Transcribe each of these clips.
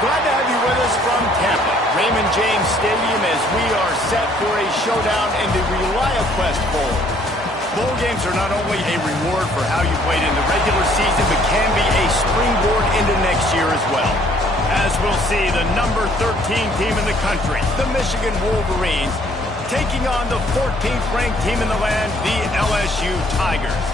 Glad to have you with us from Tampa, Raymond James Stadium, as we are set for a showdown in the ReliaQuest Bowl. Bowl games are not only a reward for how you played in the regular season, but can be a springboard into next year as well. As we'll see, the number 13 team in the country, the Michigan Wolverines, taking on the 14th ranked team in the land, the LSU Tigers.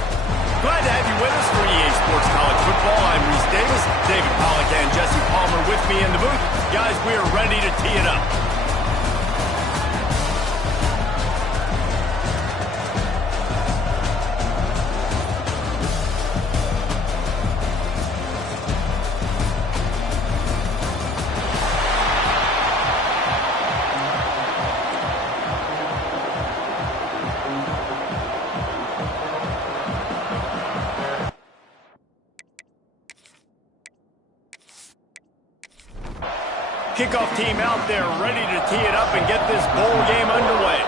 Glad to have you with us for EA Sports College Football. I'm Reese Davis, David Pollack, and Jesse Palmer with me in the booth. Guys, we are ready to tee it up. Kickoff team out there ready to tee it up and get this bowl game underway.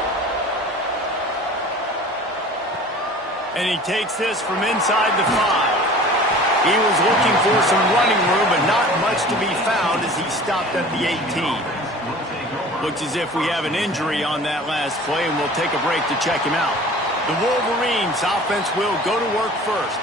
And he takes this from inside the 5. He was looking for some running room, but not much to be found as he stopped at the 18. Looks as if we have an injury on that last play, and we'll take a break to check him out. The Wolverines offense will go to work first.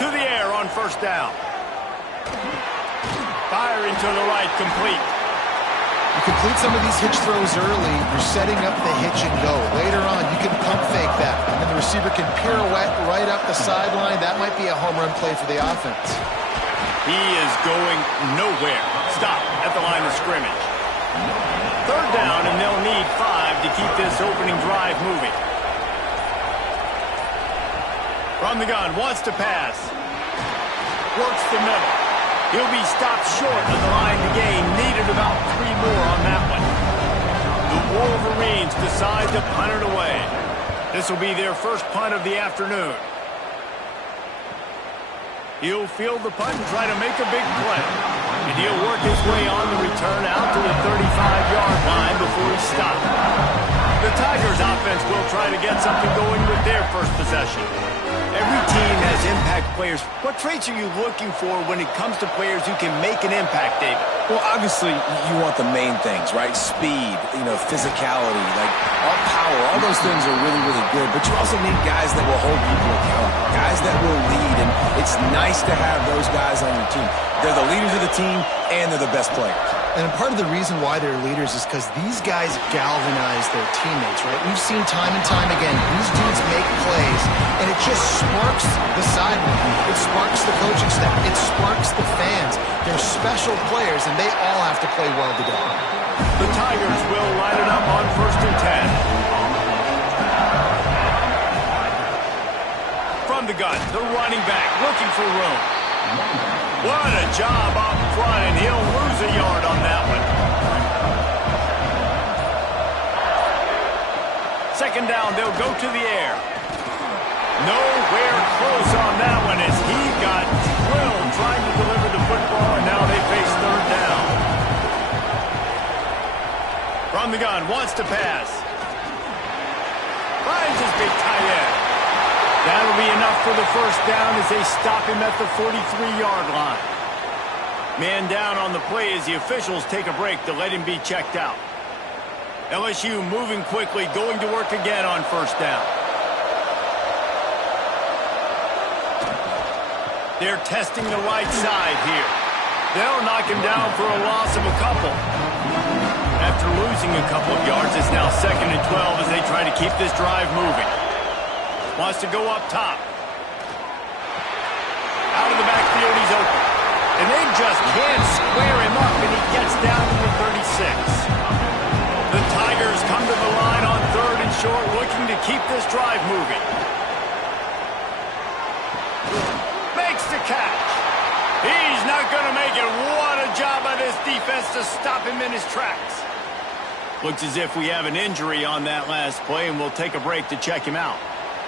To the air on first down. Firing to the right, complete. You complete some of these hitch throws early, you're setting up the hitch and go. Later on, you can pump fake that, and the receiver can pirouette right up the sideline. That might be a home run play for the offense. He is going nowhere. Stop at the line of scrimmage. Third down, and they'll need 5 to keep this opening drive moving. From the gun, wants to pass. Works the middle. He'll be stopped short of the line to gain. Needed about 3 more on that one. The Wolverines decide to punt it away. This will be their first punt of the afternoon. He'll field the punt and try to make a big play. And he'll work his way on the return out to the 35-yard line before he's stopped. The Tigers offense will try to get something going with their first possession. Every team has impact players. What traits are you looking for when it comes to players who can make an impact, David? Well, obviously, you want the main things, right? Speed, physicality, like all power. All those things are really, really good. But you also need guys that will hold people accountable, guys that will lead. And it's nice to have those guys on your team. They're the leaders of the team, and they're the best players. And part of the reason why they're leaders is because these guys galvanize their teammates, right? We've seen time and time again, these dudes make plays, and it just sparks the sideline. It sparks the coaching staff. It sparks the fans. They're special players, and they all have to play well together. The Tigers will line it up on 1st and 10. From the gun, the running back looking for room. What a job up front, and he'll lose a yard on that one. Second down, they'll go to the air. Nowhere close on that one as he got drilled trying to deliver the football, and now they face third down. From the gun, wants to pass. Finds his big tight end. That'll be enough for the first down as they stop him at the 43-yard line. Man down on the play as the officials take a break to let him be checked out. LSU moving quickly, going to work again on first down. They're testing the right side here. They'll knock him down for a loss of a couple. After losing a couple of yards, it's now 2nd and 12 as they try to keep this drive moving. Wants to go up top. Out of the backfield, he's open. And they just can't square him up, and he gets down to the 36. The Tigers come to the line on 3rd and short, looking to keep this drive moving. Makes the catch. He's not going to make it. What a job by this defense to stop him in his tracks. Looks as if we have an injury on that last play, and we'll take a break to check him out.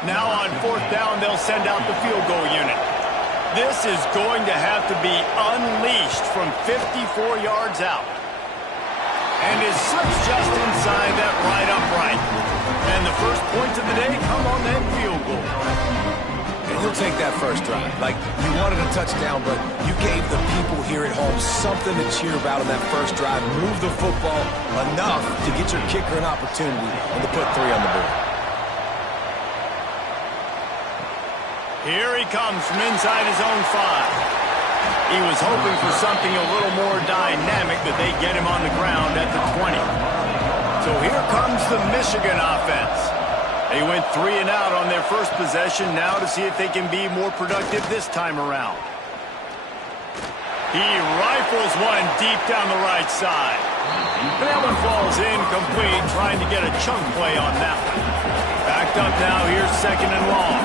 Now on 4th down, they'll send out the field goal unit. This is going to have to be unleashed from 54 yards out. And it slips just inside that right upright. And the first points of the day come on that field goal. And he'll take that first drive. Like, you wanted a touchdown, but you gave the people here at home something to cheer about on that first drive. Move the football enough to get your kicker an opportunity and to put 3 on the board. Here he comes from inside his own 5. He was hoping for something a little more dynamic, but they get him on the ground at the 20. So here comes the Michigan offense. They went 3 and out on their first possession, now to see if they can be more productive this time around. He rifles one deep down the right side. That one falls incomplete, trying to get a chunk play on that one. Backed up now, here's 2nd and long.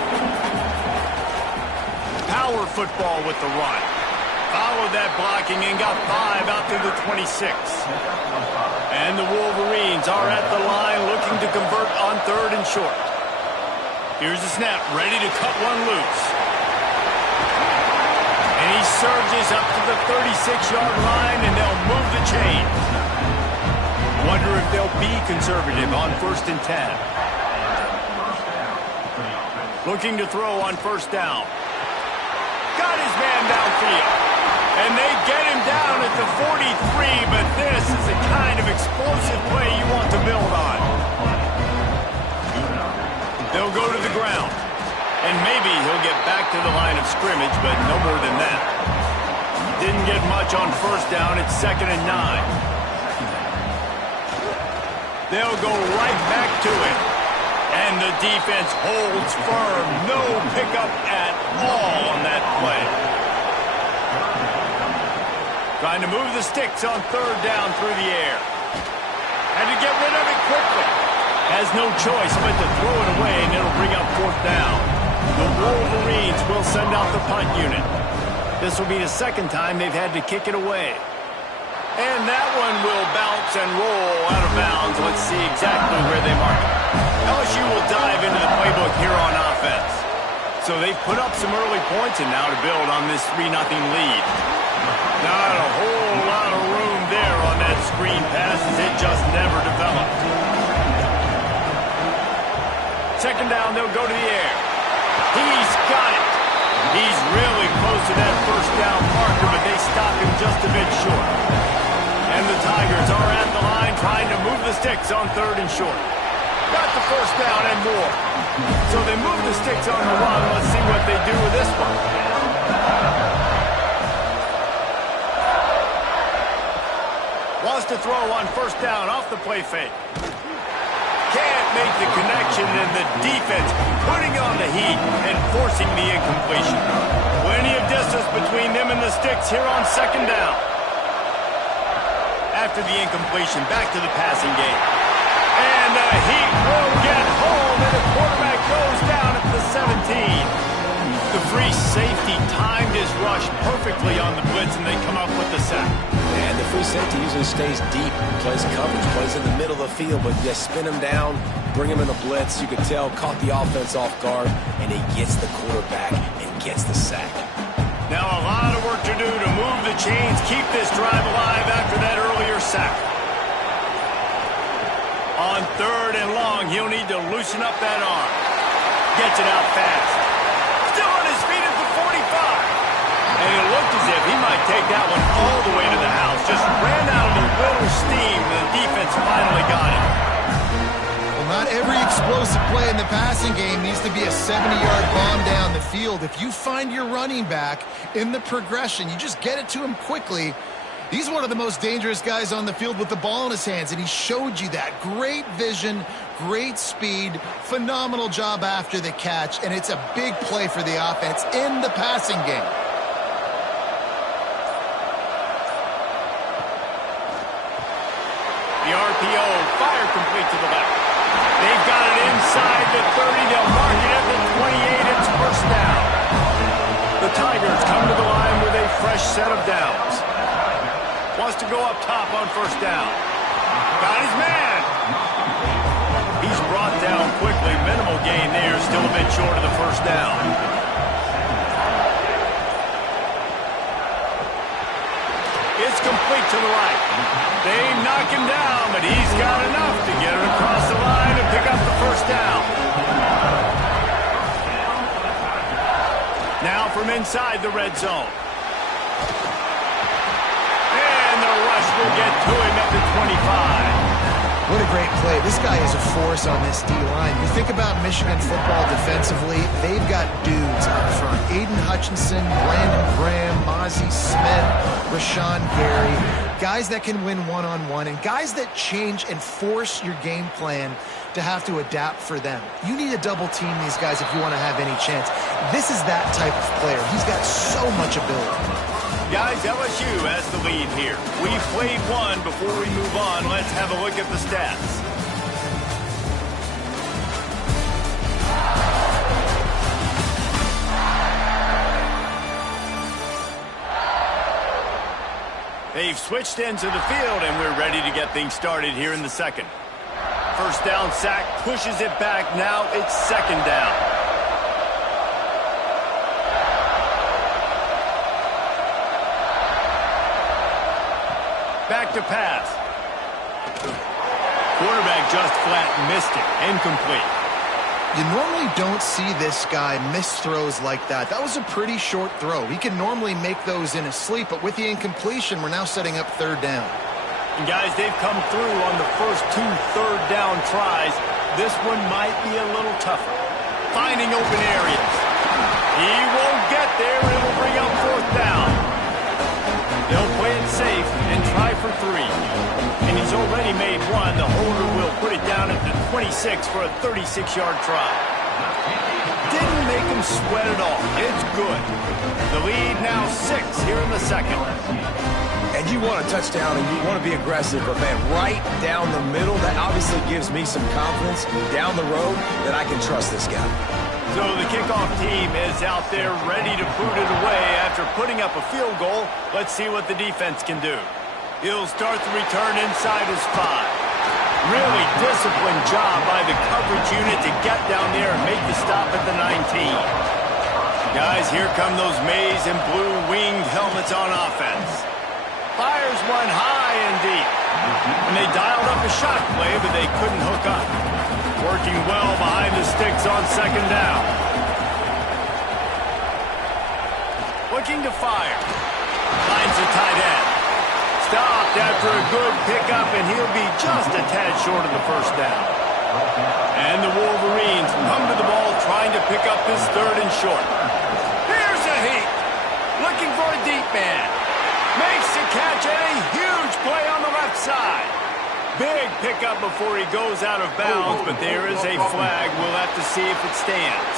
Power football with the run. Followed that blocking and got 5 out to the 26. And the Wolverines are at the line looking to convert on 3rd and short. Here's the snap, ready to cut one loose. And he surges up to the 36-yard line, and they'll move the chains. Wonder if they'll be conservative on 1st and 10. Looking to throw on 1st down. Got his man downfield. And they get him down at the 43, but this is the kind of explosive play you want to build on. They'll go to the ground. And maybe he'll get back to the line of scrimmage, but no more than that. Didn't get much on 1st down. It's 2nd and 9. They'll go right back to it. And the defense holds firm. No pickup at all on that play. Trying to move the sticks on 3rd down through the air. Had to get rid of it quickly. Has no choice but to throw it away, and it'll bring up 4th down. The Wolverines will send out the punt unit. This will be the 2nd time they've had to kick it away. And that one will bounce and roll out of bounds. Let's see exactly where they mark it. LSU will dive into the playbook here on offense. So they've put up some early points, and now to build on this 3-0 lead. Not a whole lot of room there on that screen pass, as it just never developed. 2nd down, they'll go to the air. He's got it. He's really close to that 1st down marker, but they stop him just a bit short. And the Tigers are at the line trying to move the sticks on 3rd and short. Got the 1st down and more. So they move the sticks on the run. Let's see what they do with this one. Wants to throw on 1st down off the play fake. Can't make the connection, and the defense putting on the heat and forcing the incompletion. Plenty of distance between them and the sticks here on 2nd down. After the incompletion, back to the passing game. And the heat will get home, and the quarterback goes down at the 17. The free safety timed his rush perfectly on the blitz, and they come up with the sack. And the free safety usually stays deep, plays coverage, plays in the middle of the field, but you spin him down, bring him in a blitz. You could tell, caught the offense off guard, and he gets the quarterback and gets the sack. Now a lot of work to do to move the chains, keep this drive alive after that earlier sack. On 3rd and long, he'll need to loosen up that arm. Gets it out fast. Still on his feet at the 45. And it looked as if he might take that one all the way to the house. Just ran out of a little steam, and the defense finally got it. Well, not every explosive play in the passing game needs to be a 70-yard bomb down the field. If you find your running back in the progression, you just get it to him quickly. He's one of the most dangerous guys on the field with the ball in his hands, and he showed you that. Great vision, great speed, phenomenal job after the catch, and it's a big play for the offense in the passing game. The RPO, fire complete to the left. They've got it inside the 30. They'll mark it at the 28. It's 1st down. The Tigers come to the line with a fresh set of downs. Wants to go up top on 1st down. Got his man. He's brought down quickly. Minimal gain there. Still a bit short of the 1st down. It's complete to the right. They knock him down, but he's got enough to get it across the line and pick up the first down. Now from inside the red zone. And the rush will get to him at the 25. What a great play. This guy is a force on this D-line. You think about Michigan football defensively, they've got dudes up front. Aiden Hutchinson, Brandon Graham, Mozzie Smith, Rashawn Gary. Guys that can win one-on-one and guys that change and force your game plan to have to adapt for them. You need to double team these guys if you want to have any chance. This is that type of player. He's got so much ability. Guys, LSU has the lead here. We've played one. Before we move on, let's have a look at the stats. They've switched ends of the field, and we're ready to get things started here in the second. First down sack, pushes it back. Now it's second down. Back to pass. Quarterback just flat missed it. Incomplete. You normally don't see this guy miss throws like that. That was a pretty short throw. He can normally make those in his sleep, but with the incompletion, we're now setting up third down. And guys, they've come through on the first 2 third down tries. This one might be a little tougher. Finding open areas. He won't get there. It'll bring up fourth down. They'll play it safe and try for 3. And he's already made one. The holder will put it down at the 26 for a 36-yard try. Didn't make him sweat at all. It's good. The lead now 6 here in the second. And you want a touchdown and you want to be aggressive, but man, right down the middle, that obviously gives me some confidence down the road that I can trust this guy. So the kickoff team is out there ready to boot it away after putting up a field goal. Let's see what the defense can do. He'll start the return inside his 5. Really disciplined job by the coverage unit to get down there and make the stop at the 19. Guys, here come those maize and blue winged helmets on offense. Fires one high and deep. And they dialed up a shot play, but they couldn't hook up. Working well behind the sticks on second down. Looking to fire. Finds the tight end. Stopped after a good pickup, and he'll be just a tad short of the first down. And the Wolverines come to the ball trying to pick up this third and short. Here's a heat. Looking for a deep man. Makes the catch and a huge play on the left side. Big pickup before he goes out of bounds, but there is a flag. We'll have to see if it stands.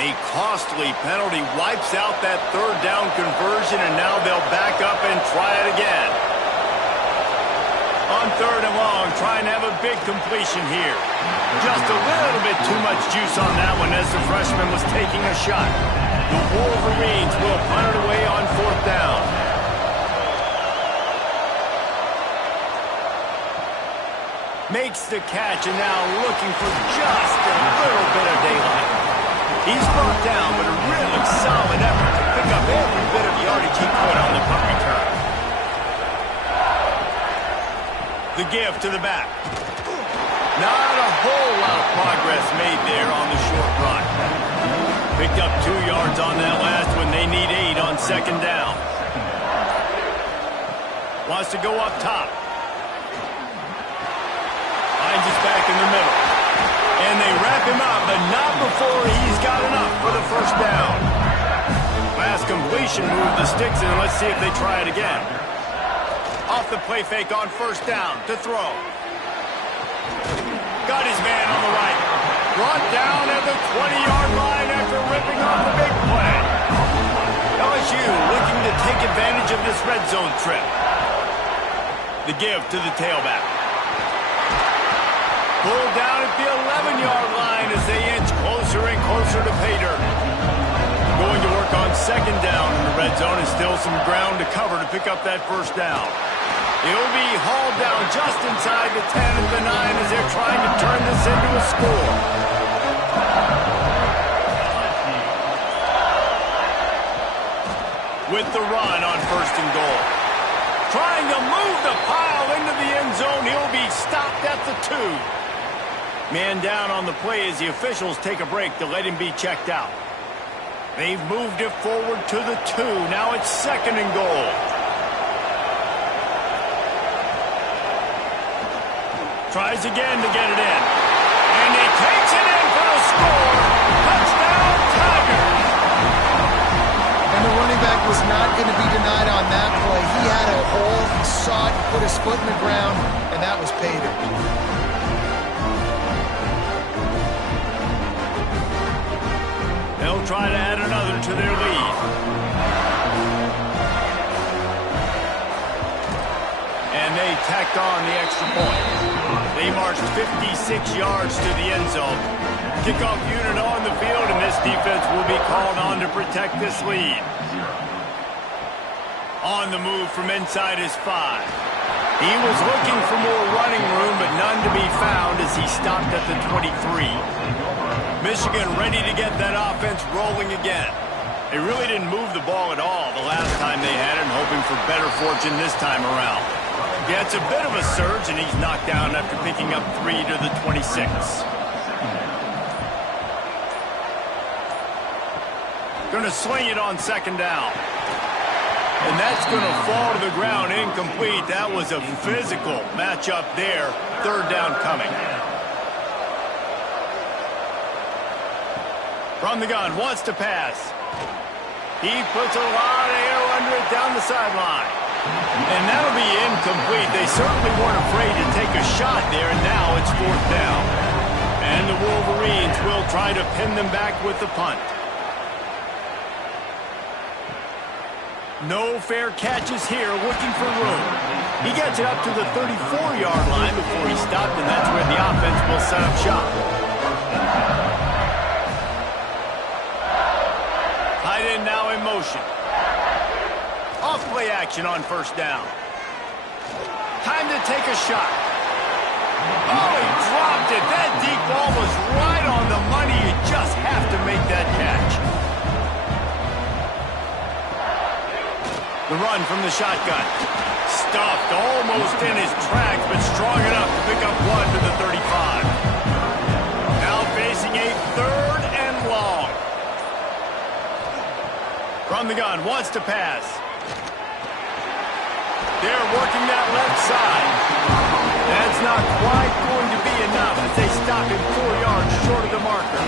A costly penalty wipes out that third down conversion, and now they'll back up and try it again. On third and long, trying to have a big completion here. Just a little bit too much juice on that one as the freshman was taking a shot. The Wolverines will punt it away on fourth down. Makes the catch and now looking for just a little bit of daylight. He's brought down, but a really solid effort to pick up every bit of yardage he could on the punt return. The give to the back. Not a whole lot of progress made there on the short run. Picked up 2 yards on that last one. They need 8 on second down. Wants to go up top. Finds us back in the middle. And they wrap him up, but not before he's got enough for the first down. Last completion moved the sticks in. Let's see if they try it again. Off the play fake on first down to throw. Got his man on the right. Brought down at the 20-yard line after ripping off the big play. LSU looking to take advantage of this red zone trip. The give to the tailback. Pulled down at the 11-yard line as they inch closer and closer to pay dirt. Going to work on second down in the red zone, and still some ground to cover to pick up that first down. It'll be hauled down just inside the 10 at the 9 as they're trying to turn this into a score. with the run on 1st and goal. Trying to move the pile into the end zone. He'll be stopped at the 2. Man down on the play as the officials take a break to let him be checked out. They've moved it forward to the 2. Now it's 2nd and goal. Tries again to get it in. And he takes it in for the score. Touchdown, Tigers. And the running back was not going to be denied on that play. He had a hole, he saw it, put his foot in the ground, and that was pay dirt. They'll try to add another to their lead. And they tacked on the extra point. They marched 56 yards to the end zone. Kickoff unit on the field, and this defense will be called on to protect this lead. On the move from inside his 5. He was looking for more running room, but none to be found as he stopped at the 23. Michigan ready to get that offense rolling again. They really didn't move the ball at all the last time they had it, and hoping for better fortune this time around. Yeah, it's a bit of a surge, and he's knocked down after picking up 3 to the 26. Going to sling it on 2nd down. And that's going to fall to the ground incomplete. That was a physical matchup there. 3rd down coming. From the gun, wants to pass. He puts a lot of air under it down the sideline. And that'll be incomplete. They certainly weren't afraid to take a shot there, and now it's 4th down. And the Wolverines will try to pin them back with the punt. No fair catches here, looking for room. He gets it up to the 34-yard line before he stopped, and that's where the offense will set up shop. Tight end now in motion. Off play action on 1st down. Time to take a shot. Oh, he dropped it. That deep ball was right on the money. You just have to make that catch. The run from the shotgun. Stuffed almost in his tracks, but strong enough to pick up 1 to the 35. Now facing a 3rd and long. From the gun, wants to pass. They're working that left side. That's not quite going to be enough as they stop him 4 yards short of the marker.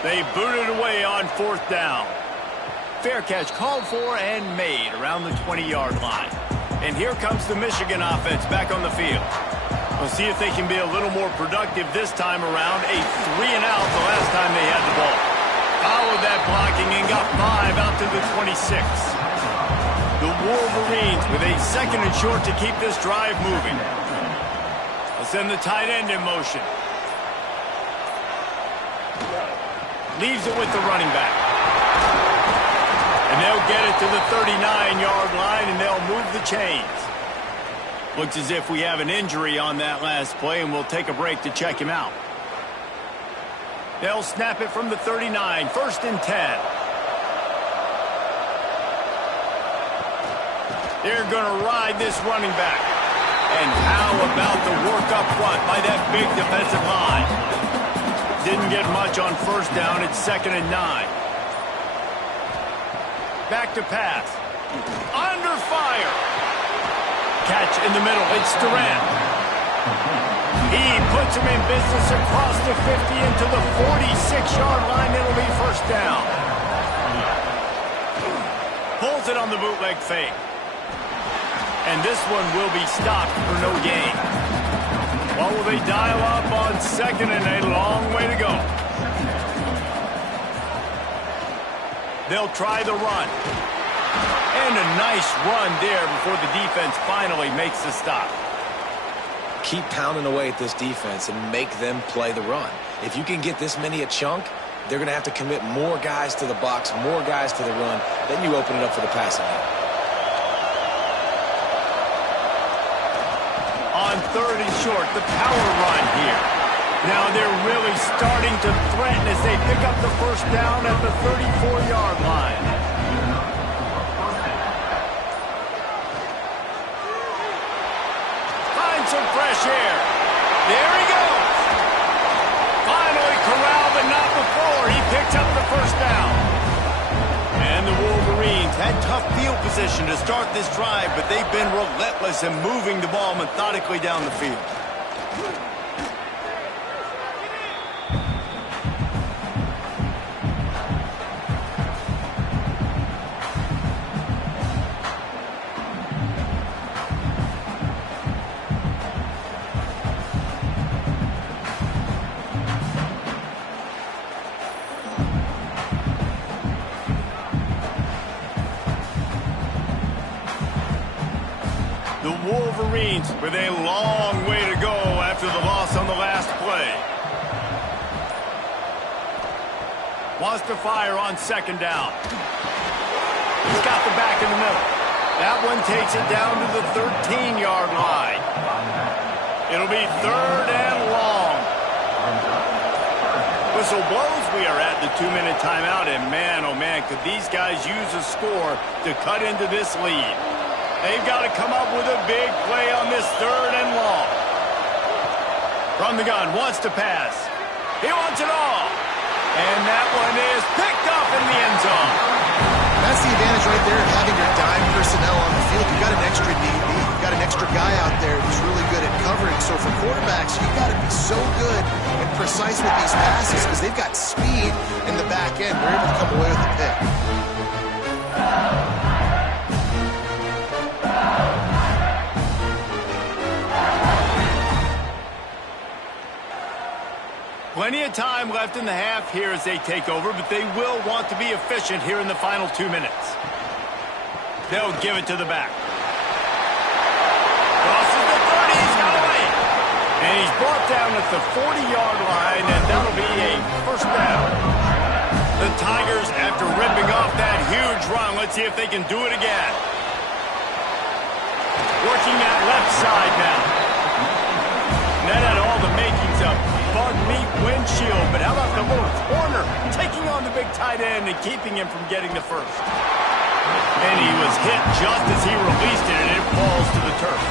They boot it away on 4th down. Fair catch called for and made around the 20-yard line. And here comes the Michigan offense back on the field. We'll see if they can be a little more productive this time around. A 3-and-out the last time they had the ball. Followed that blocking and got 5 out to the 26. The Wolverines with a 2nd and short to keep this drive moving. They'll send the tight end in motion. Leaves it with the running back. And they'll get it to the 39-yard line, and they'll move the chains. Looks as if we have an injury on that last play, and we'll take a break to check him out. They'll snap it from the 39, 1st and 10. They're going to ride this running back. And how about the work up front by that big defensive line? Didn't get much on 1st down. It's 2nd and 9. Back to pass. Under fire. Catch in the middle. It's Durant. He puts him in business across the 50 into the 46-yard line. It'll be 1st down. Pulls it on the bootleg fake. And this one will be stopped for no gain. Well, will they dial up on 2nd and a long way to go? They'll try the run. And a nice run there before the defense finally makes the stop. Keep pounding away at this defense and make them play the run. If you can get this many a chunk, they're going to have to commit more guys to the box, more guys to the run. Then you open it up for the passing game. On 3rd and short, the power run here. Now they're really starting to threaten as they pick up the first down at the 34-yard line. Find some fresh air. There he goes. Finally corralled, but not before. He picks up the first down. And the Wolverines had tough field position to start this drive, but they've been relentless in moving the ball methodically down the field. The Wolverines with a long way to go after the loss on the last play. Wants to fire on second down. He's got the back in the middle. That one takes it down to the 13-yard line. It'll be third and long. Whistle blows. We are at the 2-minute timeout, and man, oh man, could these guys use a score to cut into this lead. They've got to come up with a big play on this third and long. From the gun, wants to pass. He wants it all. And that one is picked up in the end zone. That's the advantage right there of having your dime personnel on the field. You've got an extra DB. You've got an extra guy out there who's really good at covering. So for quarterbacks, you've got to be so good and precise with these passes because they've got speed in the back end. They're able to come away with the pick. Plenty of time left in the half here as they take over, but they will want to be efficient here in the final 2 minutes. They'll give it to the back. Crosses the 30, he's got away. And he's brought down at the 40-yard line, and that'll be a first down. The Tigers, after ripping off that huge run, let's see if they can do it again. Working that left side now. That had all the makings of bug meat windshield, but how about the little corner taking on the big tight end and keeping him from getting the first? And he was hit just as he released it, and it falls to the turf.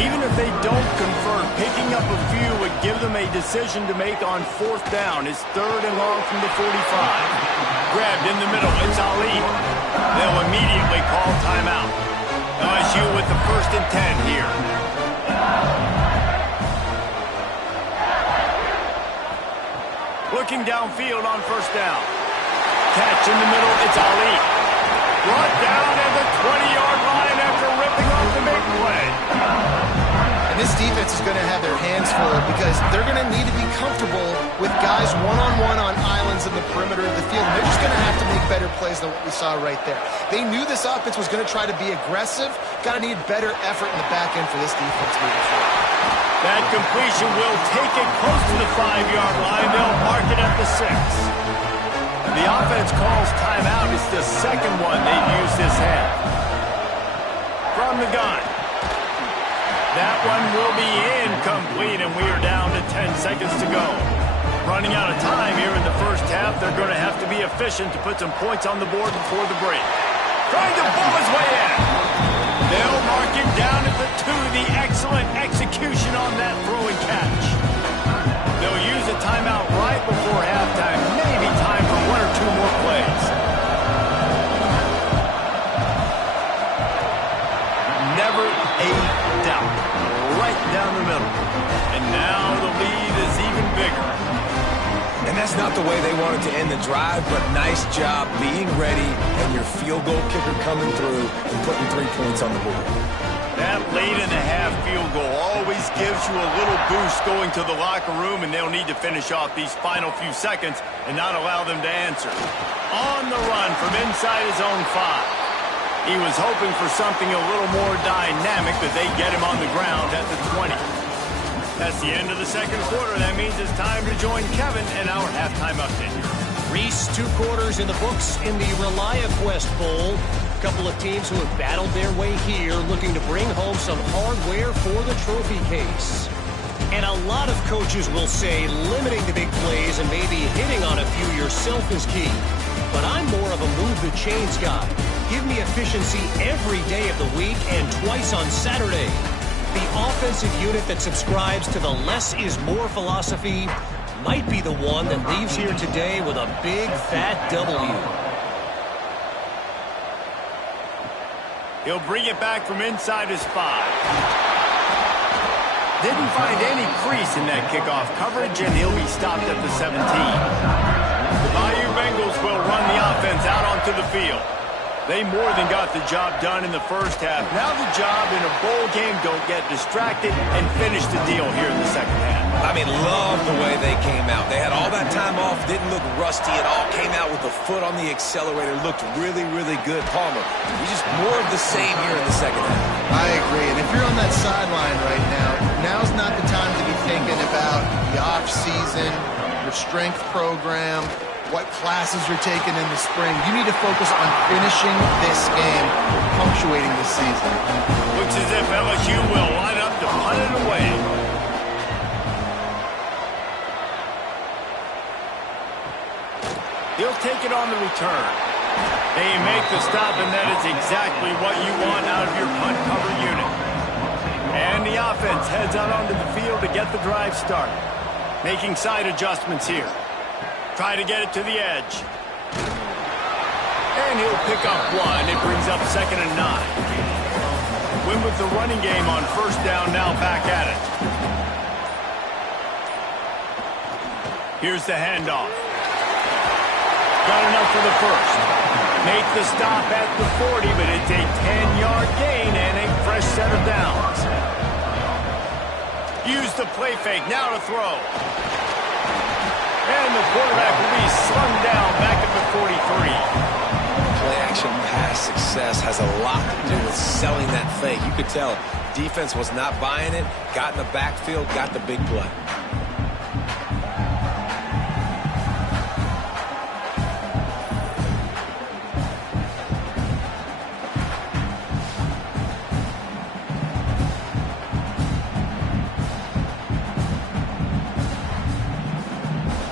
Even if they don't convert, picking up a few would give them a decision to make on fourth down. It's third and long from the 45. Grabbed in the middle, it's Ali. They'll immediately call timeout. LSU with the 1st and 10 here. Looking downfield on first down. Catch in the middle, it's Ali. Brought down at the 20-yard line after ripping off the big play. And this defense is going to have their hands full because they're going to need to be comfortable with guys one-on-one on islands in the perimeter of the field. And they're just going to have to make better plays than what we saw right there. They knew this offense was going to try to be aggressive. Got to need better effort in the back end for this defense moving forward. That completion will take it close to the 5-yard line. They'll mark it at the 6. The offense calls timeout. It's the second one they've used this half. From the gun. That one will be incomplete, and we are down to 10 seconds to go. Running out of time here in the first half. They're going to have to be efficient to put some points on the board before the break. Trying to pull his way in. They'll mark him down at the 2. The excellent execution on that throw and catch. They'll use a timeout right before halftime. Maybe time for 1 or 2 more plays. Never a doubt. Right down the middle. And now the lead is even bigger. And that's not the way they wanted to end the drive, but nice job being ready and your field goal kicker coming through and putting 3 points on the board. That late in the half field goal always gives you a little boost going to the locker room, and they'll need to finish off these final few seconds and not allow them to answer. On the run from inside his own 5. He was hoping for something a little more dynamic, but they get him on the ground at the 20. That's the end of the second quarter. That means it's time to join Kevin in our halftime update. Reese, 2 quarters in the books in the ReliaQuest Bowl. A couple of teams who have battled their way here, looking to bring home some hardware for the trophy case. And a lot of coaches will say limiting the big plays and maybe hitting on a few yourself is key. But I'm more of a move the chains guy. Give me efficiency every day of the week and twice on Saturday. The offensive unit that subscribes to the less is more philosophy might be the one that leaves here today with a big fat W. He'll bring it back from inside his 5. Didn't find any crease in that kickoff coverage, and he'll be stopped at the 17. The Bayou Bengals will run the offense out onto the field. They more than got the job done in the first half. Now the job in a bowl game, don't get distracted and finish the deal here in the second half. I mean, love the way they came out. They had all that time off, didn't look rusty at all, came out with the foot on the accelerator, looked really, really good. Palmer, he's just more of the same here in the second half. I agree, and if you're on that sideline right now, now's not the time to be thinking about the off-season, your strength program, what classes you're taking in the spring. You need to focus on finishing this game, punctuating this season. Looks as if LSU will line up to punt it away. He'll take it on the return. They make the stop, and that is exactly what you want out of your punt cover unit. And the offense heads out onto the field to get the drive started. Making side adjustments here. Try to get it to the edge. And he'll pick up 1. It brings up 2nd and 9. Win with the running game on first down, now back at it. Here's the handoff. Got enough for the first. Make the stop at the 40, but it's a 10-yard gain and a fresh set of downs. Use the play fake, now to throw. And the quarterback will be slung down back at the 43. Play-action pass success has a lot to do with selling that fake. You could tell defense was not buying it, got in the backfield, got the big play.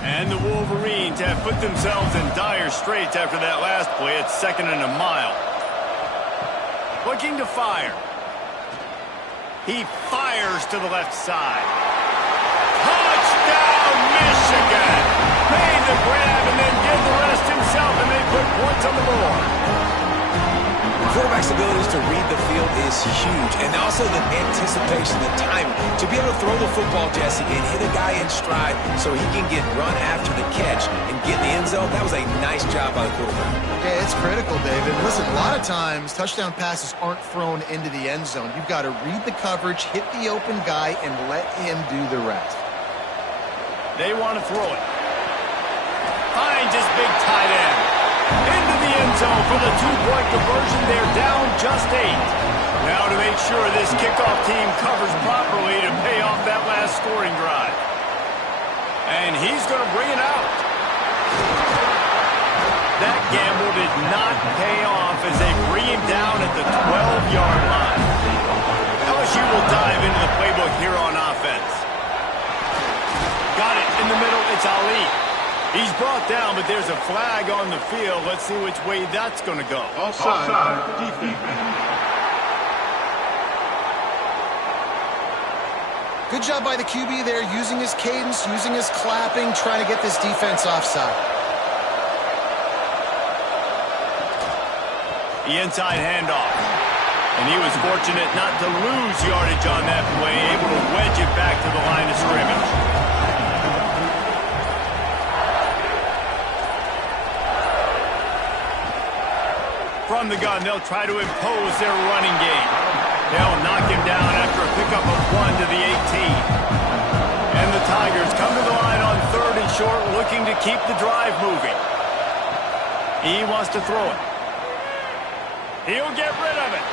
And the Wolverines have put themselves in dire straits after that last play. It's 2nd and a mile. Looking to fire. He fires to the left side. Touchdown, Michigan! Made the grab and then did the rest himself, and they put points on the board. Quarterback's abilities to read the field is huge, and also the anticipation, the timing. To be able to throw the football, Jesse, and hit a guy in stride so he can get run after the catch and get in the end zone, that was a nice job by the quarterback. Yeah, it's critical, David. Listen, a lot of times, touchdown passes aren't thrown into the end zone. You've got to read the coverage, hit the open guy, and let him do the rest. They want to throw it. Finds his big tight end. Into the end zone for the 2-point conversion. They're down just 8. Now to make sure this kickoff team covers properly to pay off that last scoring drive. And he's going to bring it out. That gamble did not pay off as they bring him down at the 12-yard line. LSU will dive into the playbook here on offense. Got it in the middle. It's Ali. He's brought down, but there's a flag on the field. Let's see which way that's going to go. Offside. Defense. Good job by the QB there, using his cadence, using his clapping, trying to get this defense offside. The inside handoff. And he was fortunate not to lose yardage on that play, able to wedge it back to the line of scrimmage. From the gun, they'll try to impose their running game. They'll knock him down after a pickup of 1 to the 18. And the Tigers come to the line on 3rd and short, looking to keep the drive moving. He wants to throw it. He'll get rid of it.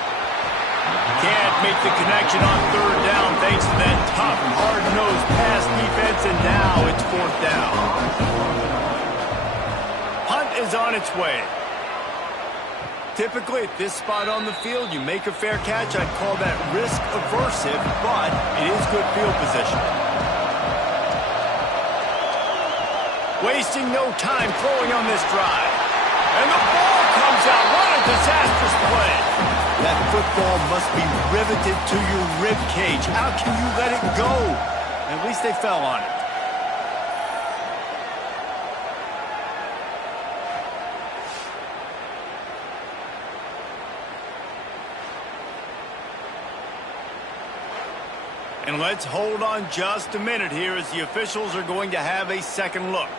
Can't make the connection on 3rd down thanks to that tough, hard-nosed pass defense, and now it's 4th down. Punt is on its way. Typically, at this spot on the field, you make a fair catch. I'd call that risk-aversive, but it is good field position. Wasting no time throwing on this drive. And the ball comes out. What a disastrous play. That football must be riveted to your rib cage. How can you let it go? At least they fell on it. And let's hold on just a minute here as the officials are going to have a second look.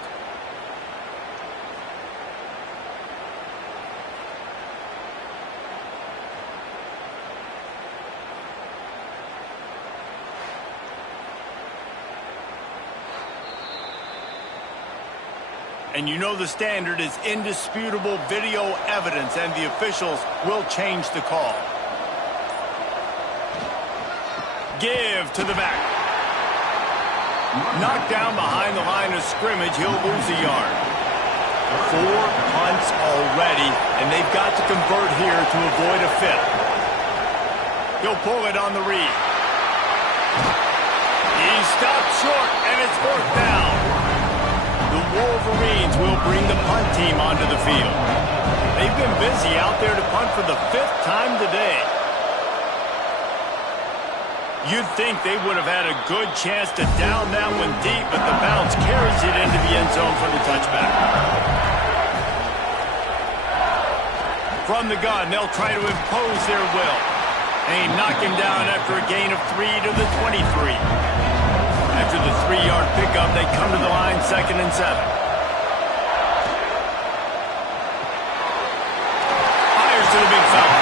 And you know the standard is indisputable video evidence, and the officials will change the call. Give to the back. Knocked down behind the line of scrimmage, he'll lose a yard. 4 punts already, and they've got to convert here to avoid a fifth. He'll pull it on the read. He stopped short, and it's 4th down. The Wolverines will bring the punt team onto the field. They've been busy out there to punt for the 5th time today. You'd think they would have had a good chance to down that one deep, but the bounce carries it into the end zone for the touchback. From the gun, they'll try to impose their will. They knock him down after a gain of 3 to the 23. After the 3-yard pickup, they come to the line 2nd and 7. Fires to the big fella.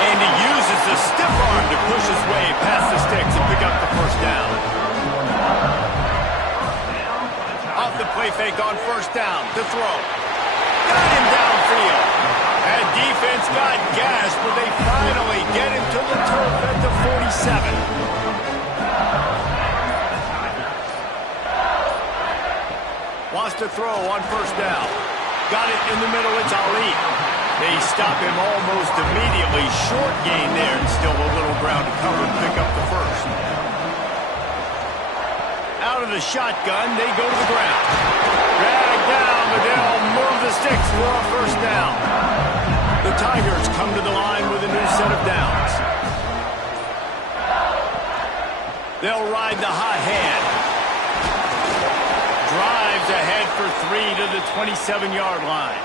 And he uses the stiff arm to push his way past the sticks and pick up the 1st down. Off the play fake on 1st down to throw. Got him downfield. That defense got gashed, but they finally get him to the turf at the 47. Wants to throw on 1st down. Got it in the middle. It's Ali. They stop him almost immediately. Short gain there, and still a little ground to cover and pick up the 1st. Out of the shotgun, they go to the ground. Drag down, but they'll move the sticks for a 1st down. The Tigers come to the line with a new set of downs. They'll ride the hot hand. Drives ahead for 3 to the 27-yard line.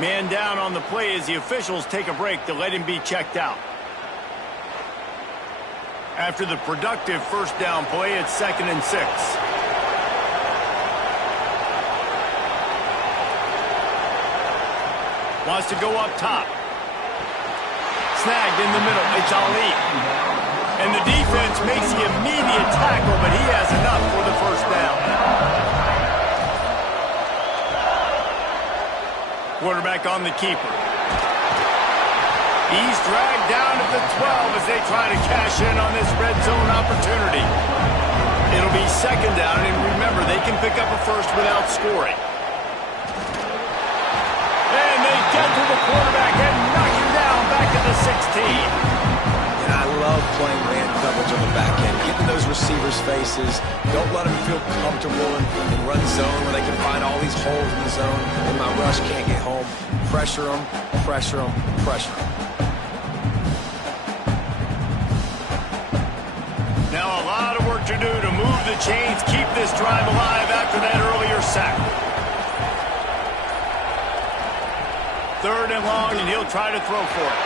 Man down on the play as the officials take a break to let him be checked out. After the productive 1st down play, it's 2nd and 6. Wants to go up top. Snagged in the middle. It's Ali. And the defense makes the immediate tackle, but he has enough for the 1st down. Quarterback on the keeper. He's dragged down at the 12 as they try to cash in on this red zone opportunity. It'll be 2nd down, and remember, they can pick up a 1st without scoring. And they get to the quarterback and knock him down back at the 16. And I love playing man coverage on the back end. Get to those receivers' faces. Don't let them feel comfortable and run zone where they can find all these holes in the zone and my rush can't get home. Pressure them, pressure them, pressure them. Now a lot of work to do to move the chains, keep this drive alive after that earlier sack. 3rd and long, and he'll try to throw for it.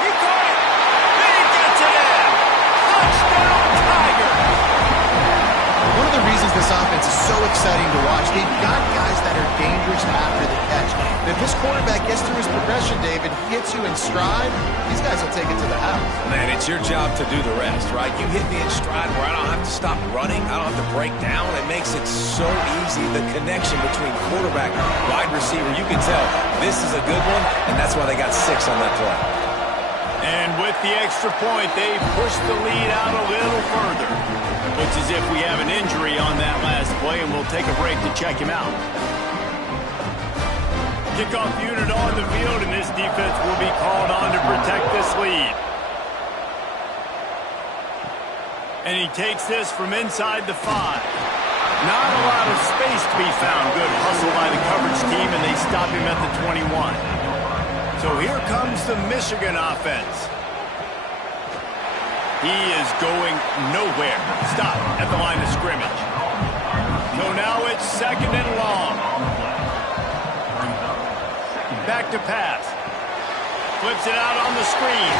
He caught it! He gets it in! Touchdown, Tiger! One of the reasons this offense is so exciting to watch, they've got guys that are dangerous after the catch. And if this quarterback gets through his progression, David, he hits you in stride, these guys will take it to the house. Man, it's your job to do the rest, right? You hit me in stride where I don't have to stop running. I don't have to break down. It makes it so easy. The connection between quarterback, wide receiver, you can tell this is a good one, and that's why they got 6 on that play. And with the extra point, they push the lead out a little further. Looks as if we have an injury on that last play, and we'll take a break to check him out. Kickoff unit on the field, and this defense will be called on to protect this lead. And he takes this from inside the 5. Not a lot of space to be found. Good hustle by the coverage team, and they stop him at the 21. So here comes the Michigan offense. He is going nowhere. Stop at the line of scrimmage. So now it's 2nd and long. Back to pass. Flips it out on the screen.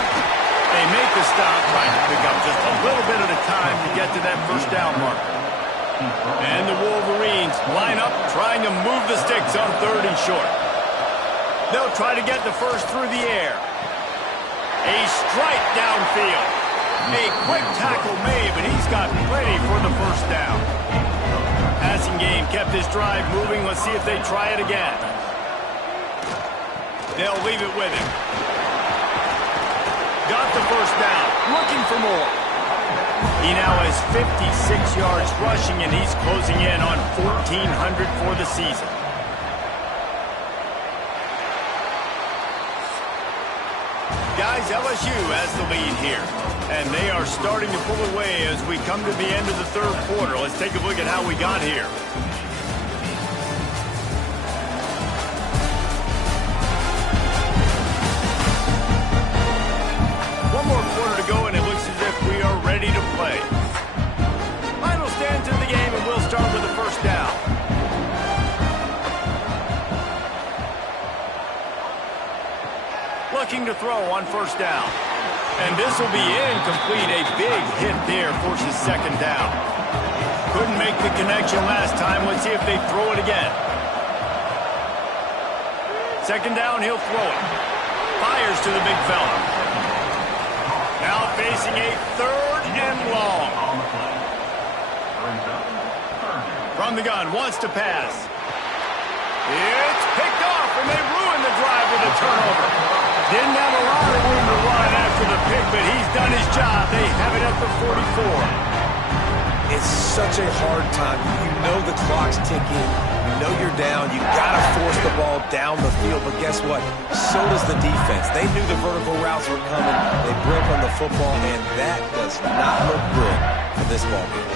They make the stop, trying to pick up just a little bit at a time to get to that first down marker. And the Wolverines line up, trying to move the sticks on 3rd and short. They'll try to get the first through the air. A strike downfield. A quick tackle made, but he's got plenty for the first down. Passing game kept this drive moving. Let's see if they try it again. They'll leave it with him. Got the first down. Looking for more. He now has 56 yards rushing, and he's closing in on 1,400 for the season. Guys, LSU has the lead here, and they are starting to pull away as we come to the end of the 3rd quarter. Let's take a look at how we got here. One more quarter to go, and it looks as if we are ready to play. Final stands in the game, and we'll start with the first down. Looking to throw on first down. And this will be incomplete. A big hit there forces 2nd down. Couldn't make the connection last time. Let's see if they throw it again. 2nd down, he'll throw it. Fires to the big fella. Now facing a 3rd and long. From the gun, wants to pass. It's picked off, and they ruin the drive with a turnover. Didn't have a lot of room to run after the pick, but he's done his job. They have it at the 44. It's such a hard time. You know the clock's ticking. You know you're down. You got to force the ball down the field. But guess what? So does the defense. They knew the vertical routes were coming. They broke on the football, and that does not look good for this ball game.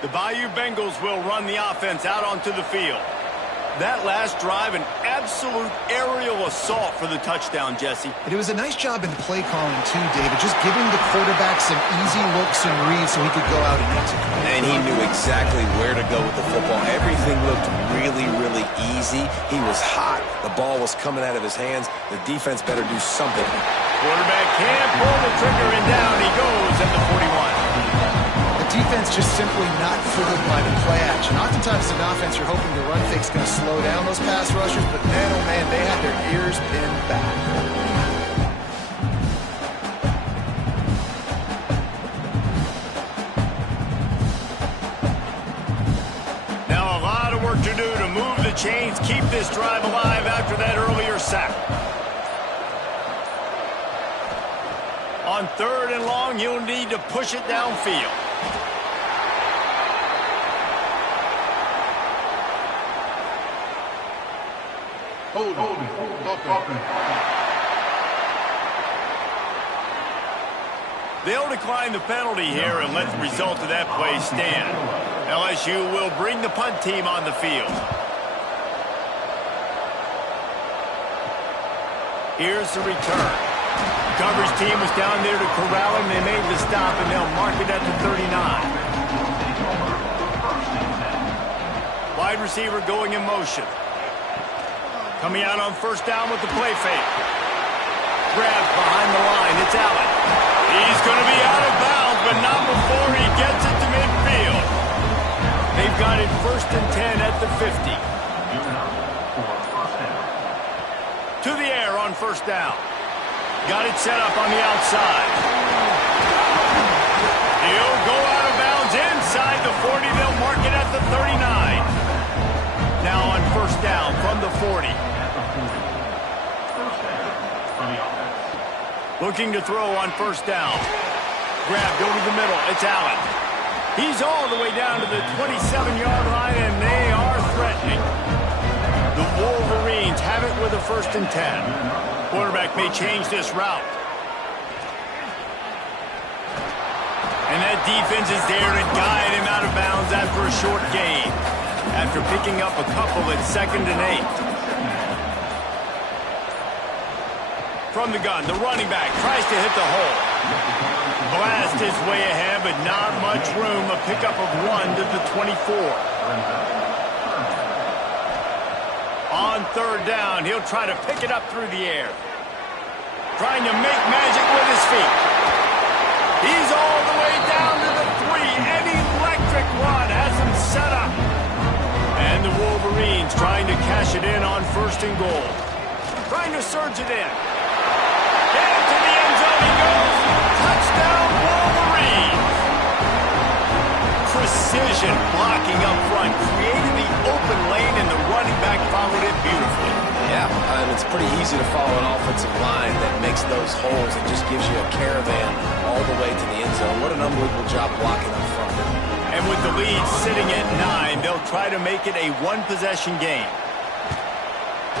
The Bayou Bengals will run the offense out onto the field. That last drive, an absolute aerial assault for the touchdown, Jesse. It was a nice job in play calling, too, David, just giving the quarterback some easy looks and reads so he could go out and execute. And he knew exactly where to go with the football. Everything looked really, really easy. He was hot. The ball was coming out of his hands. The defense better do something. Quarterback can't pull the trigger, and down he goes at the 41. Defense just simply not fooled by the play action. Oftentimes, an offense you're hoping the run fake's going to slow down those pass rushers, but man, oh man, they had their ears pinned back. Now a lot of work to do to move the chains, keep this drive alive after that earlier sack. On 3rd and long, you'll need to push it downfield. They'll decline the penalty here and let the result of that play stand. LSU will bring the punt team on the field. Here's the return. The coverage team was down there to corral him. They made the stop, and they'll mark it at the 39. Wide receiver going in motion. Coming out on first down with the play fake. Grabs behind the line. It's Allen. He's going to be out of bounds, but not before he gets it to midfield. They've got it 1st and 10 at the 50. To the air on first down. Got it set up on the outside. He'll go out of bounds inside the 40. They'll mark it at the 39. Now on first down from the 40. Looking to throw on first down. Grabbed over the middle. It's Allen. He's all the way down to the 27-yard line, and they are threatening. The Wolverines have it with a 1st and 10. Quarterback may change this route. And that defense is there to guide him out of bounds after a short gain. After picking up a couple at 2nd and 8. From the gun, the running back tries to hit the hole. Blast his way ahead, but not much room. A pickup of 1 to the 24. On 3rd down, he'll try to pick it up through the air. Trying to make magic with his feet. He's all the way down to the 3. An electric run has him set up. And the Wolverines trying to cash it in on 1st and goal. Trying to surge it in. Into the end zone he goes. Touchdown, Wolverines. Precision blocking up front. Created the open lane, and the running back followed it beautifully. Yeah, it's pretty easy to follow an offensive line that makes those holes and just gives you a caravan all the way to the end zone. What an unbelievable job blocking up front. And with the lead sitting at 9, they'll try to make it a one-possession game.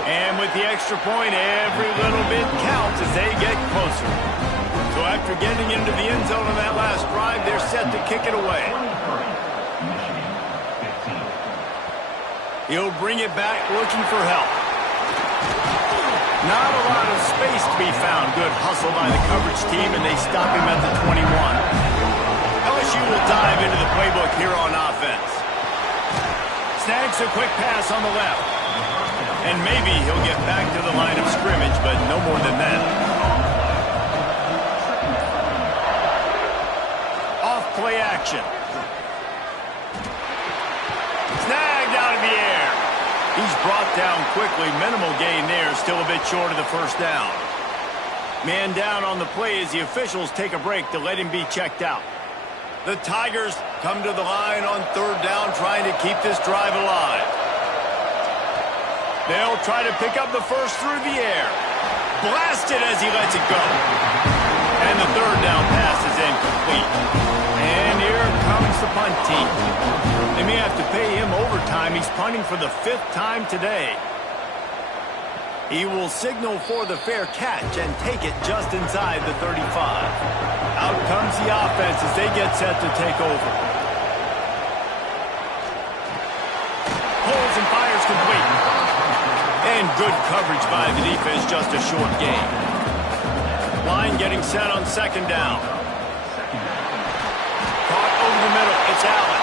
And with the extra point, every little bit counts as they get closer. So after getting into the end zone on that last drive, they're set to kick it away. He'll bring it back looking for help. Not a lot of space to be found. Good hustle by the coverage team, and they stop him at the 21. LSU will dive into the playbook here on offense. Snags a quick pass on the left. And maybe he'll get back to the line of scrimmage, but no more than that. Off play action. Snagged out of the air. He's brought down quickly. Minimal gain there. Still a bit short of the 1st down. Man down on the play as the officials take a break to let him be checked out. The Tigers come to the line on 3rd down, trying to keep this drive alive. They'll try to pick up the first through the air. Blasted as he lets it go. And the 3rd down pass is incomplete. And here comes the punt team. They may have to pay him overtime. He's punting for the 5th time today. He will signal for the fair catch and take it just inside the 35. Out comes the offense as they get set to take over. Pulls and fires complete. And good coverage by the defense, just a short gain. Line getting set on 2nd down. Caught over the middle, it's Allen.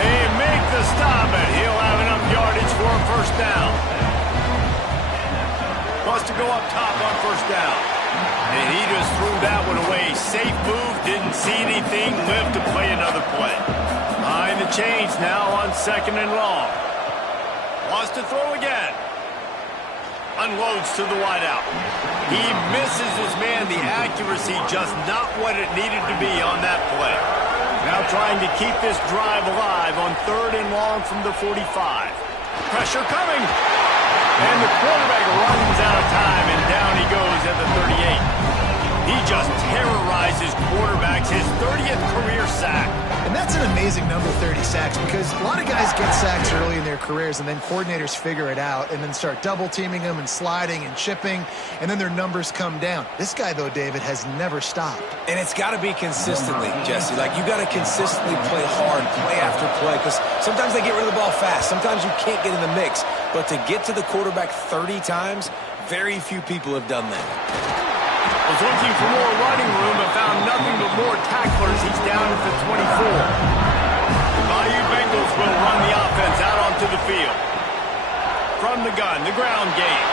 They make the stop, and he'll have enough yardage for a 1st down. Wants to go up top on 1st down. And he just threw that one away. Safe move, didn't see anything, lived to play another play. Behind the chains now on 2nd and long. Wants to throw again. Unloads to the wideout. He misses his man. The accuracy just not what it needed to be on that play. Now trying to keep this drive alive on 3rd and long from the 45. Pressure coming. And the quarterback runs out of time, and down he goes at the 38. He just terrorizes quarterbacks, his 30th career sack. And that's an amazing number, 30 sacks, because a lot of guys get sacks early in their careers, and then coordinators figure it out and then start double-teaming them and sliding and chipping, and then their numbers come down. This guy, though, David, has never stopped. And it's got to be consistently, Jesse. Like, you got to consistently play hard, play after play, because sometimes they get rid of the ball fast. Sometimes you can't get in the mix. But to get to the quarterback 30 times, very few people have done that. Was looking for more running room, but found nothing but more tacklers. He's down at the 24. The Bayou Bengals will run the offense out onto the field. From the gun, the ground game.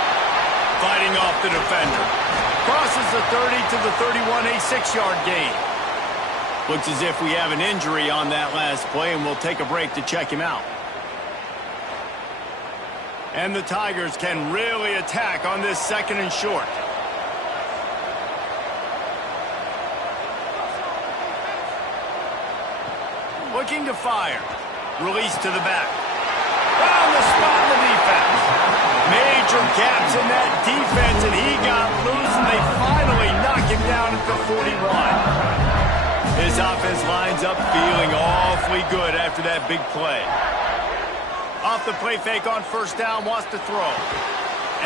Fighting off the defender. Crosses the 30 to the 31, a 6-yard gain. Looks as if we have an injury on that last play, and we'll take a break to check him out. And the Tigers can really attack on this 2nd and short. Looking to fire. Release to the back. Found the spot in the defense. Major gaps in that defense, and he got loose, and they finally knock him down at the 41. His offense lines up feeling awfully good after that big play. Off the play fake on 1st down, wants to throw.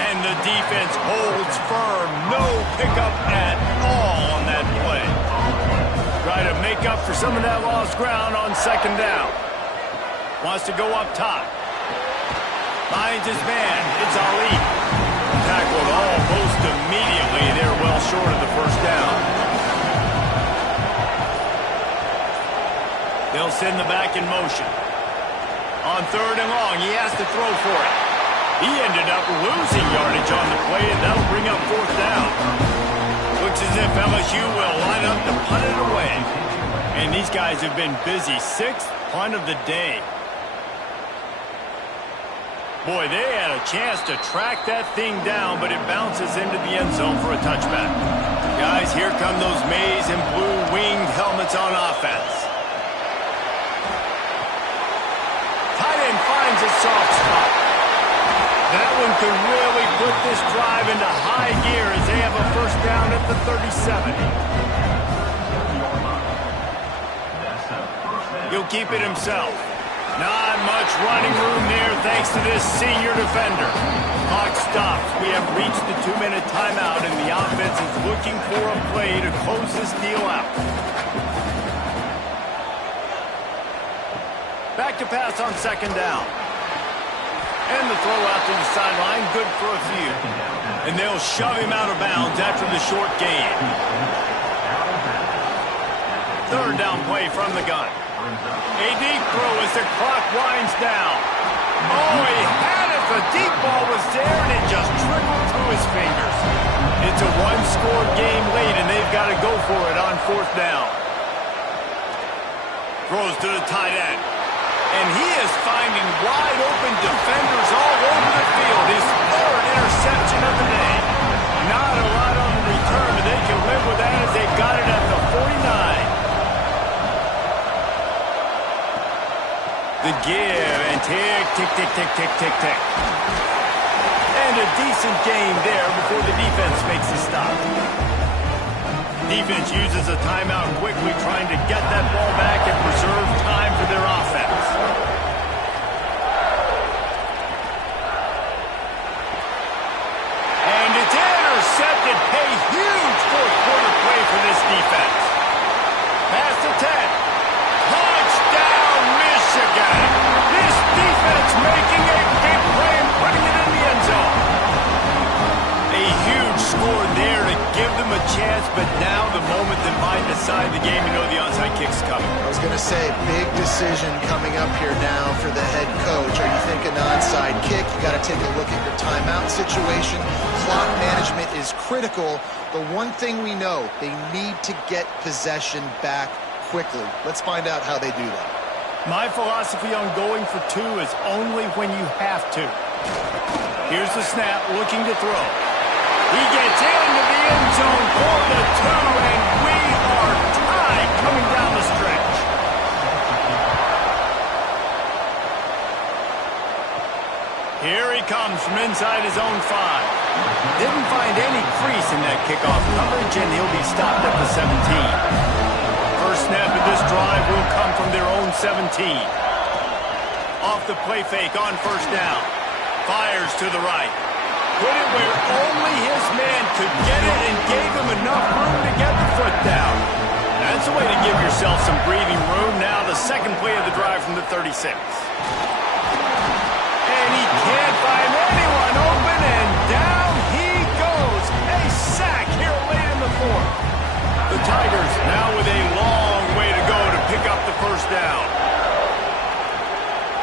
And the defense holds firm. No pickup at all on that play. Try to make up for some of that lost ground on second down. Wants to go up top. Finds his man. It's Ali. Tackled almost immediately. They're well short of the first down. They'll send the back in motion. On third and long, he has to throw for it. He ended up losing yardage on the play, and that'll bring up fourth down. Looks as if LSU will line up to punt it away. And these guys have been busy. Sixth punt of the day. Boy, they had a chance to track that thing down, but it bounces into the end zone for a touchback. Guys, here come those maize and blue winged helmets on offense. Tight end finds a soft spot. That one could really put this drive into high gear as they have a first down at the 37. He'll keep it himself. Not much running room there thanks to this senior defender. Clock stops. We have reached the 2-minute timeout, and the offense is looking for a play to close this deal out. Back to pass on second down. And the throw out to the sideline, good for a few. And they'll shove him out of bounds after the short gain. Third down play from the gun. A deep throw as the clock winds down. Oh, he had it. The deep ball was there, and it just trickled through his fingers. It's a one-score game late, and they've got to go for it on fourth down. Throws to the tight end. And he is finding wide-open defenders all over the field. His third interception of the day. Not a lot on the return, but they can live with that as they got it at the 49. The give and tick, tick, tick, tick, tick, tick, tick. And a decent game there before the defense makes a stop. Defense uses a timeout quickly, trying to get that ball back and preserve time for their offense. And it's intercepted. A huge fourth-quarter play for this defense. Pass to 10. Touchdown, Michigan. This defense making a big play and putting it in the end zone. A huge score there to give them a chance, but now the moment that might decide the game, you know the onside kick's coming. I was going to say, big decision coming up here now for the head coach. Are you thinking onside kick? You got to take a look at your timeout situation. Clock management is critical. The one thing we know, they need to get possession back quickly. Let's find out how they do that. My philosophy on going for two is only when you have to. Here's the snap, looking to throw. He gets into the end zone for the two, and we are tied coming down the stretch. Here he comes from inside his own 5. Didn't find any crease in that kickoff coverage, and he'll be stopped at the 17. First snap of this drive will come from their own 17. Off the play fake on first down. Fires to the right. Put it where only his man could get it and gave him enough room to get the foot down. That's a way to give yourself some breathing room. Now the second play of the drive from the 36. And he can't find anyone open, and down he goes. A sack here late in the fourth. The Tigers now with a long way to go to pick up the first down.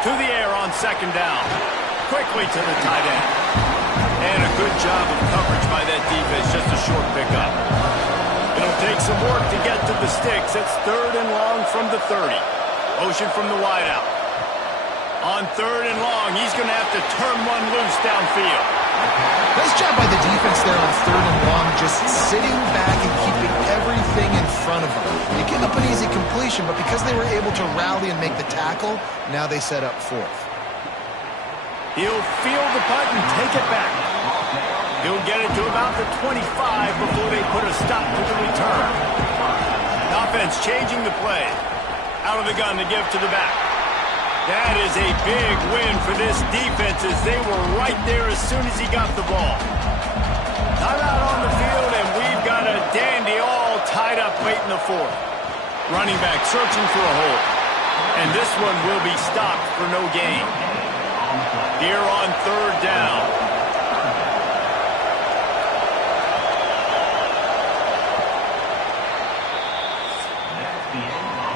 To the air on second down. Quickly to the tight end. And a good job of coverage by that defense. Just a short pickup. It'll take some work to get to the sticks. It's third and long from the 30. Motion from the wideout. On third and long, he's going to have to turn one loose downfield. Nice job by the defense there on third and long, just sitting back and keeping everything in front of them. They give up an easy completion, but because they were able to rally and make the tackle, now they set up fourth. He'll field the punt and take it back. He'll get it to about the 25 before they put a stop to the return. Offense changing the play. Out of the gun to give to the back. That is a big win for this defense as they were right there as soon as he got the ball. Timeout on the field, and we've got a dandy all tied up late in the fourth. Running back searching for a hole. And this one will be stopped for no gain. Here on 3rd down.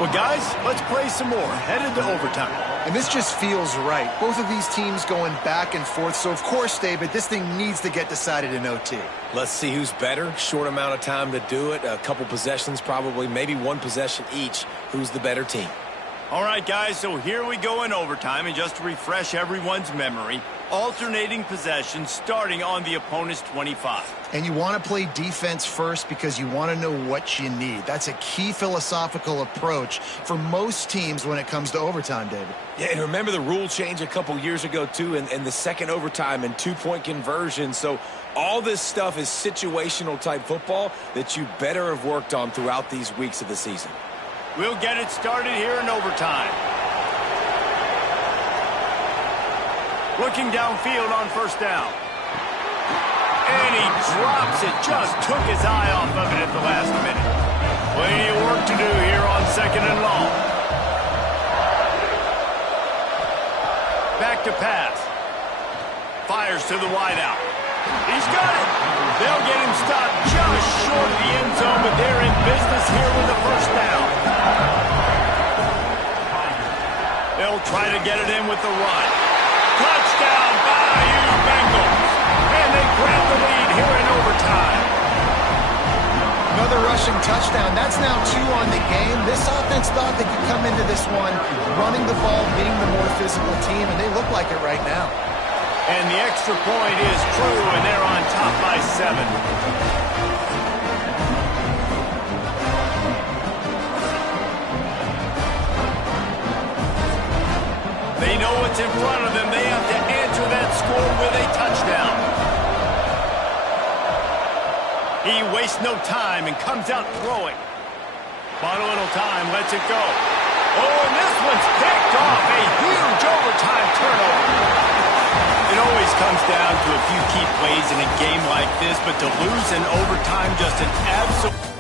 Well, guys, let's play some more. Headed to overtime. And this just feels right. Both of these teams going back and forth. So, of course, David, this thing needs to get decided in OT. Let's see who's better. Short amount of time to do it. A couple possessions probably. Maybe one possession each. Who's the better team? All right, guys, so here we go in overtime. And just to refresh everyone's memory, alternating possessions starting on the opponent's 25. And you want to play defense first because you want to know what you need. That's a key philosophical approach for most teams when it comes to overtime, David. Yeah, and remember the rule change a couple years ago, too, and the second overtime and two-point conversion. So all this stuff is situational type football that you better have worked on throughout these weeks of the season. We'll get it started here in overtime. Looking downfield on 1st down. And he drops it. Just took his eye off of it at the last minute. Plenty of work to do here on 2nd and long. Back to pass. Fires to the wideout. He's got it. They'll get him stopped just short of the end zone, but they're in business here with the 1st down. They'll try to get it in with the run. Touchdown, Bayou Bengals. And they grab the lead here in overtime. Another rushing touchdown. That's now 2 on the game. This offense thought they could come into this one running the ball, being the more physical team, and they look like it right now. And the extra point is true, and they're on top by 7. They know what's in front of them. They have to answer that score with a touchdown. He wastes no time and comes out throwing. Bought a little time, lets it go. Oh, and this one's picked off. A huge overtime turnover. It always comes down to a few key plays in a game like this, but to lose in overtime, just an absolute...